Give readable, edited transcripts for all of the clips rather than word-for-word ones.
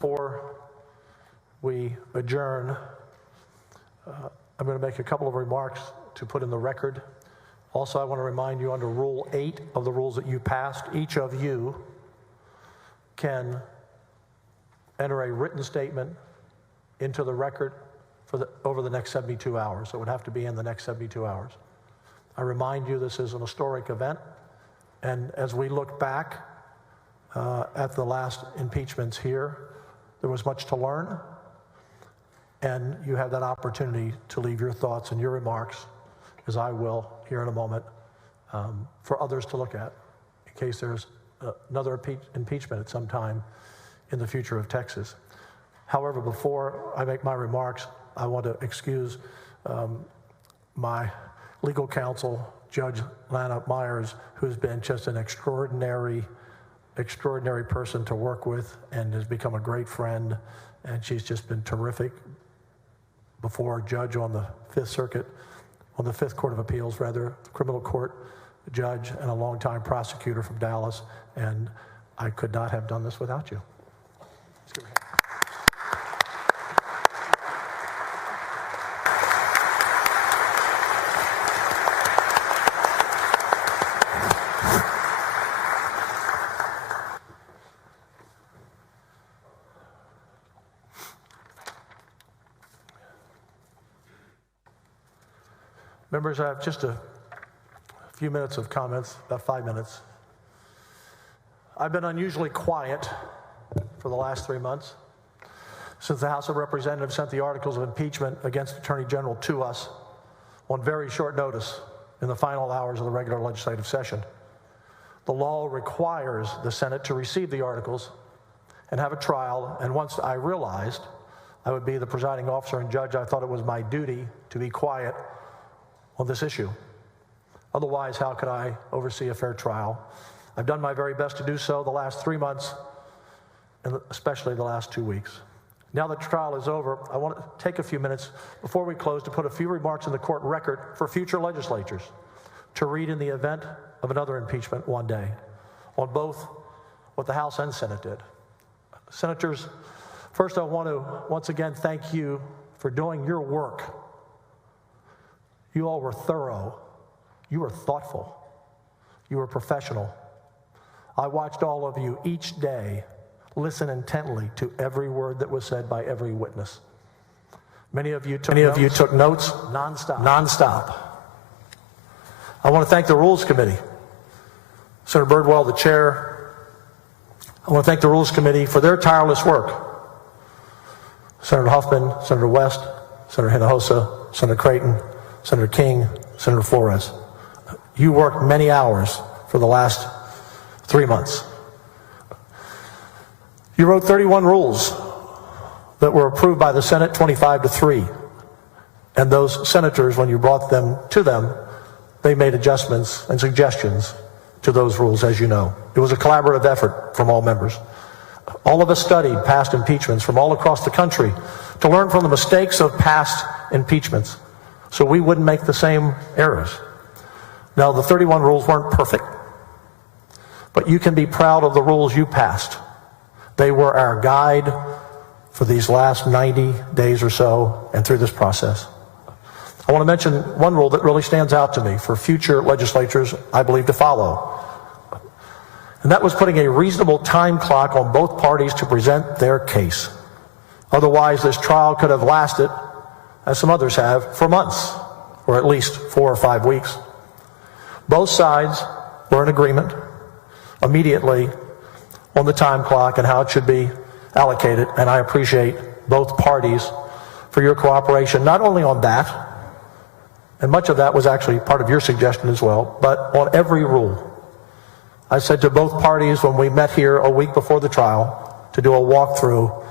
Before we adjourn, I'm going to make a couple of remarks to put in the record. Also, I want to remind you under Rule 8 of the rules that you passed, each of you can enter a written statement into the record over the next 72 hours. It would have to be in the next 72 hours. I remind you this is an historic event, and as we look back at the last impeachments here, there was much to learn, and you have that opportunity to leave your thoughts and your remarks, as I will here in a moment, for others to look at in case there's another impeachment at some time in the future of Texas. However, before I make my remarks, I want to excuse my legal counsel, Judge Lana Myers, who's been just an extraordinary person to work with and has become a great friend, and she's just been terrific. Before judge on the Fifth Circuit, on the Fifth Court of Appeals, rather, criminal court judge, and a longtime prosecutor from Dallas, and I could not have done this without you. Let's give her a hand. Members, I have just a few minutes of comments, about 5 minutes. I've been unusually quiet for the last 3 months since the House of Representatives sent the articles of impeachment against Attorney General to us on very short notice in the final hours of the regular legislative session. The law requires the Senate to receive the articles and have a trial, and once I realized I would be the presiding officer and judge, I thought it was my duty to be quiet on this issue. Otherwise, how could I oversee a fair trial? I've done my very best to do so the last 3 months, and especially the last 2 weeks. Now that the trial is over, I want to take a few minutes before we close to put a few remarks in the court record for future legislatures to read in the event of another impeachment one day on both what the House and Senate did. Senators, first I want to once again thank you for doing your work. You all were thorough. You were thoughtful. You were professional. I watched all of you each day listen intently to every word that was said by every witness. Many of you took notes nonstop. I want to thank the Rules Committee. Senator Birdwell, the chair. I want to thank the Rules Committee for their tireless work. Senator Huffman, Senator West, Senator Hinojosa, Senator Creighton, Senator King, Senator Flores. You worked many hours for the last 3 months. You wrote 31 rules that were approved by the Senate 25-3. And those senators, when you brought them to them, they made adjustments and suggestions to those rules, as you know. It was a collaborative effort from all members. All of us studied past impeachments from all across the country to learn from the mistakes of past impeachments, so we wouldn't make the same errors. Now, the 31 rules weren't perfect, but you can be proud of the rules you passed. They were our guide for these last 90 days or so and through this process. I want to mention one rule that really stands out to me for future legislatures, I believe, to follow. And that was putting a reasonable time clock on both parties to present their case. Otherwise, this trial could have lasted, as some others have, for months, or at least 4 or 5 weeks. Both sides were in agreement immediately on the time clock and how it should be allocated, and I appreciate both parties for your cooperation, not only on that, and much of that was actually part of your suggestion as well, but on every rule. I said to both parties when we met here a week before the trial to do a walkthrough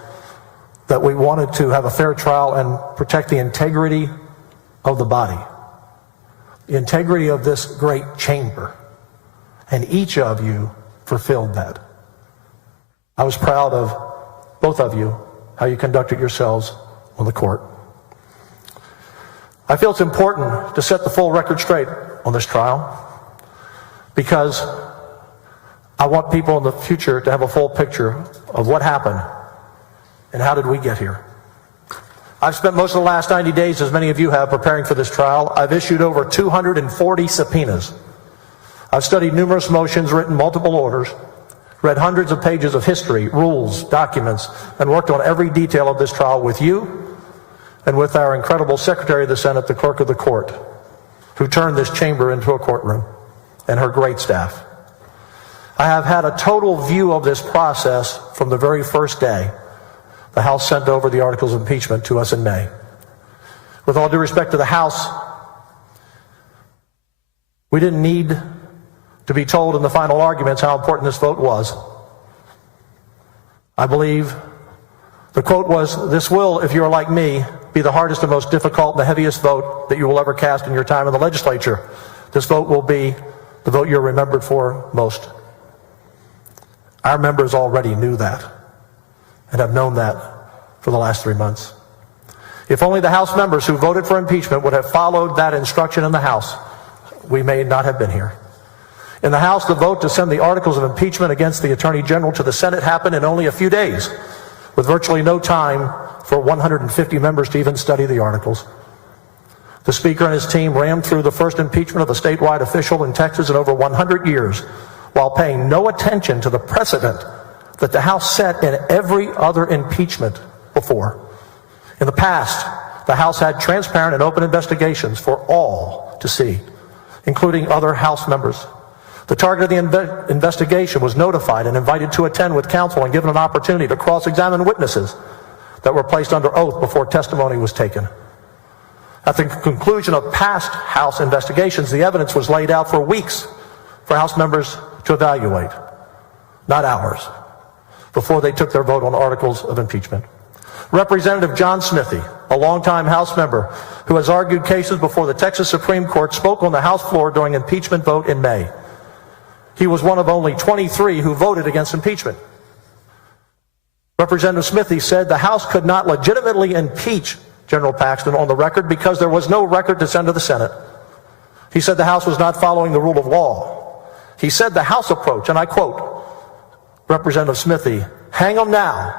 that we wanted to have a fair trial and protect the integrity of the body, the integrity of this great chamber, and each of you fulfilled that. I was proud of both of you, how you conducted yourselves on the court. I feel it's important to set the full record straight on this trial because I want people in the future to have a full picture of what happened And how did we get here? I've spent most of the last 90 days, as many of you have, preparing for this trial. I've issued over 240 subpoenas. I've studied numerous motions, written multiple orders, read hundreds of pages of history, rules, documents, and worked on every detail of this trial with you and with our incredible Secretary of the Senate, the Clerk of the Court, who turned this chamber into a courtroom, and her great staff. I have had a total view of this process from the very first day the House sent over the articles of impeachment to us in May. With all due respect to the House, we didn't need to be told in the final arguments how important this vote was. I believe the quote was, "This will, if you're like me, be the hardest and most difficult and the heaviest vote that you will ever cast in your time in the legislature. This vote will be the vote you're remembered for most." Our members already knew that and have known that for the last 3 months. If only the House members who voted for impeachment would have followed that instruction in the House, we may not have been here. In the House, the vote to send the articles of impeachment against the Attorney General to the Senate happened in only a few days, with virtually no time for 150 members to even study the articles. The Speaker and his team rammed through the first impeachment of a statewide official in Texas in over 100 years, while paying no attention to the precedent that the House set in every other impeachment before. In the past, the House had transparent and open investigations for all to see, including other House members. The target of the investigation was notified and invited to attend with counsel and given an opportunity to cross-examine witnesses that were placed under oath before testimony was taken. At the conclusion of past House investigations, the evidence was laid out for weeks for House members to evaluate, not hours, before they took their vote on articles of impeachment. Representative John Smithee, a longtime House member who has argued cases before the Texas Supreme Court, spoke on the House floor during impeachment vote in May. He was one of only 23 who voted against impeachment. Representative Smithee said the House could not legitimately impeach General Paxton on the record because there was no record to send to the Senate. He said the House was not following the rule of law. He said the House approach, and I quote Representative Smithee, "Hang them now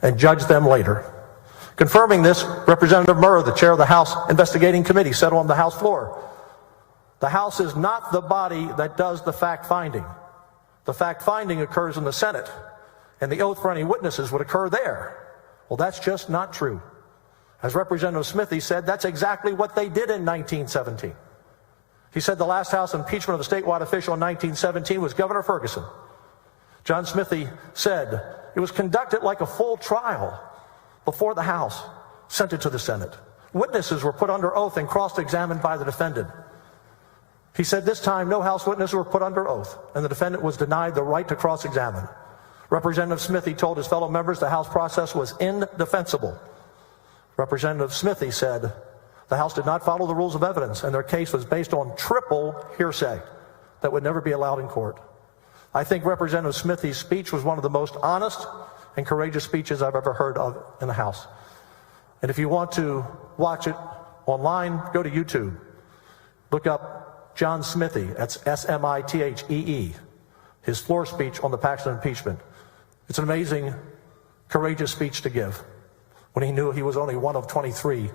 and judge them later." Confirming this, Representative Murr, the chair of the House Investigating Committee, said on the House floor, "The House is not the body that does the fact-finding. The fact-finding occurs in the Senate, and the oath for any witnesses would occur there." Well, that's just not true. As Representative Smithee said, that's exactly what they did in 1917. He said the last House impeachment of a statewide official in 1917 was Governor Ferguson. John Smithee said it was conducted like a full trial before the House sent it to the Senate. Witnesses were put under oath and cross-examined by the defendant. He said this time no House witnesses were put under oath, and the defendant was denied the right to cross-examine. Representative Smithee told his fellow members the House process was indefensible. Representative Smithee said the House did not follow the rules of evidence, and their case was based on triple hearsay that would never be allowed in court. I think Representative Smithee's speech was one of the most honest and courageous speeches I've ever heard of in the House. And if you want to watch it online, go to YouTube. Look up John Smithee, that's S-M-I-T-H-E-E, his floor speech on the Paxton impeachment. It's an amazing, courageous speech to give when he knew he was only one of 23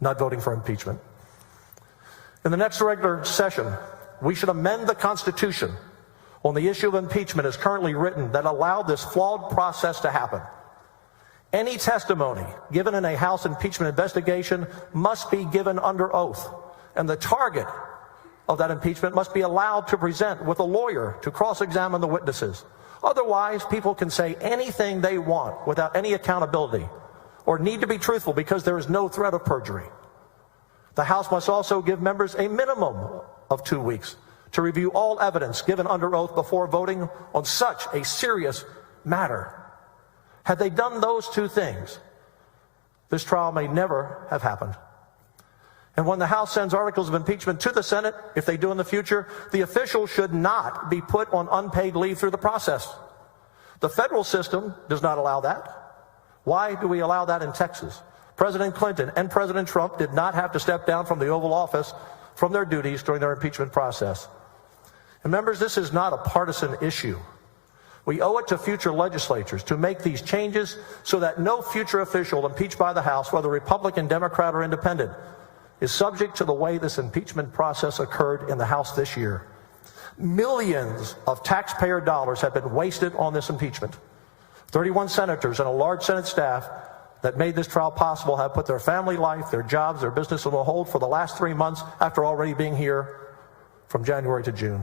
not voting for impeachment. In the next regular session, we should amend the Constitution on the issue of impeachment as currently written that allowed this flawed process to happen. Any testimony given in a House impeachment investigation must be given under oath, and the target of that impeachment must be allowed to present with a lawyer to cross-examine the witnesses. Otherwise, people can say anything they want without any accountability or need to be truthful because there is no threat of perjury. The House must also give members a minimum of 2 weeks to review all evidence given under oath before voting on such a serious matter. Had they done those two things, this trial may never have happened. And when the House sends articles of impeachment to the Senate, if they do in the future, the official should not be put on unpaid leave through the process. The federal system does not allow that. Why do we allow that in Texas? President Clinton and President Trump did not have to step down from the Oval Office from their duties during their impeachment process. And members, this is not a partisan issue. We owe it to future legislatures to make these changes so that no future official impeached by the House, whether Republican, Democrat, or Independent, is subject to the way this impeachment process occurred in the House this year. Millions of taxpayer dollars have been wasted on this impeachment. 31 senators and a large Senate staff that made this trial possible have put their family life, their jobs, their business on hold for the last 3 months after already being here from January to June.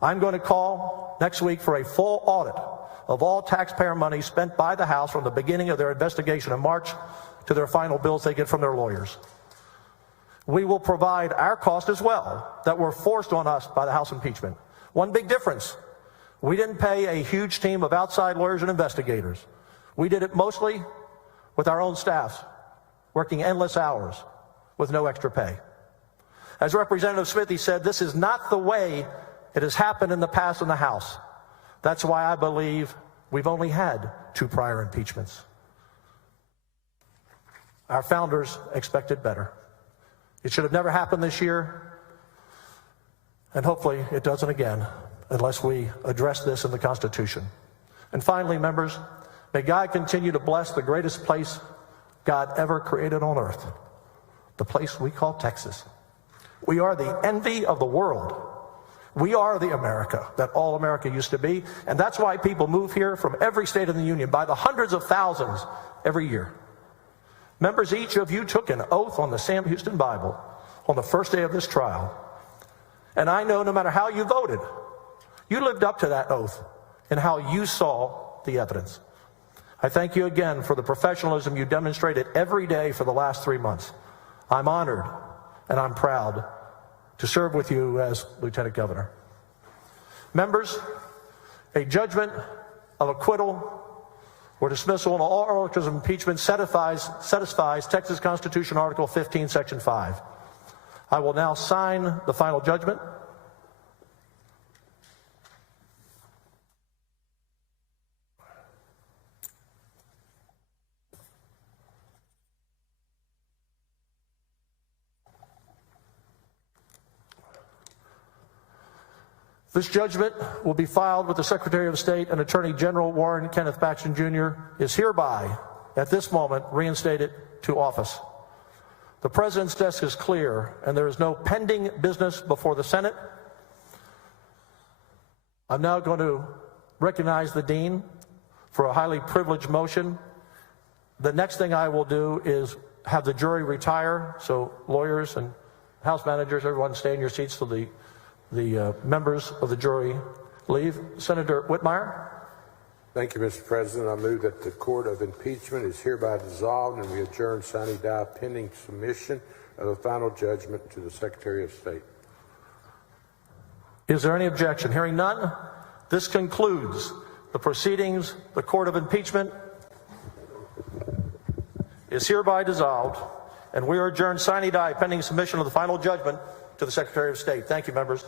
I'm going to call next week for a full audit of all taxpayer money spent by the House from the beginning of their investigation in March to their final bills they get from their lawyers. We will provide our cost as well that were forced on us by the House impeachment. One big difference: we didn't pay a huge team of outside lawyers and investigators. We did it mostly with our own staffs, working endless hours with no extra pay. As Representative Smithy said, this is not the way it has happened in the past in the House. That's why I believe we've only had 2 prior impeachments. Our founders expected better. It should have never happened this year, and hopefully it doesn't again unless we address this in the Constitution. And finally, members, may God continue to bless the greatest place God ever created on earth, the place we call Texas. We are the envy of the world. We are the America that all America used to be, and that's why people move here from every state in the Union by the hundreds of thousands every year. Members, each of you took an oath on the Sam Houston Bible on the first day of this trial. And I know no matter how you voted, you lived up to that oath and how you saw the evidence. I thank you again for the professionalism you demonstrated every day for the last 3 months. I'm honored and I'm proud to serve with you as Lieutenant Governor. Members, a judgment of acquittal or dismissal on all articles of impeachment satisfies Texas Constitution Article 15, Section 5. I will now sign the final judgment. This judgment will be filed with the Secretary of State, and Attorney General Warren Kenneth Paxton Jr. is hereby, at this moment, reinstated to office. The President's desk is clear, and there is no pending business before the Senate. I'm now going to recognize the Dean for a highly privileged motion. The next thing I will do is have the jury retire, so lawyers and House managers, everyone stay in your seats till the members of the jury leave. Senator Whitmire. Thank you, Mr. President. I move that the Court of Impeachment is hereby dissolved and we adjourn sine die pending submission of the final judgment to the Secretary of State. Is there any objection? Hearing none, this concludes the proceedings. The Court of Impeachment is hereby dissolved, and we are adjourned sine die pending submission of the final judgment to the Secretary of State. Thank you, members.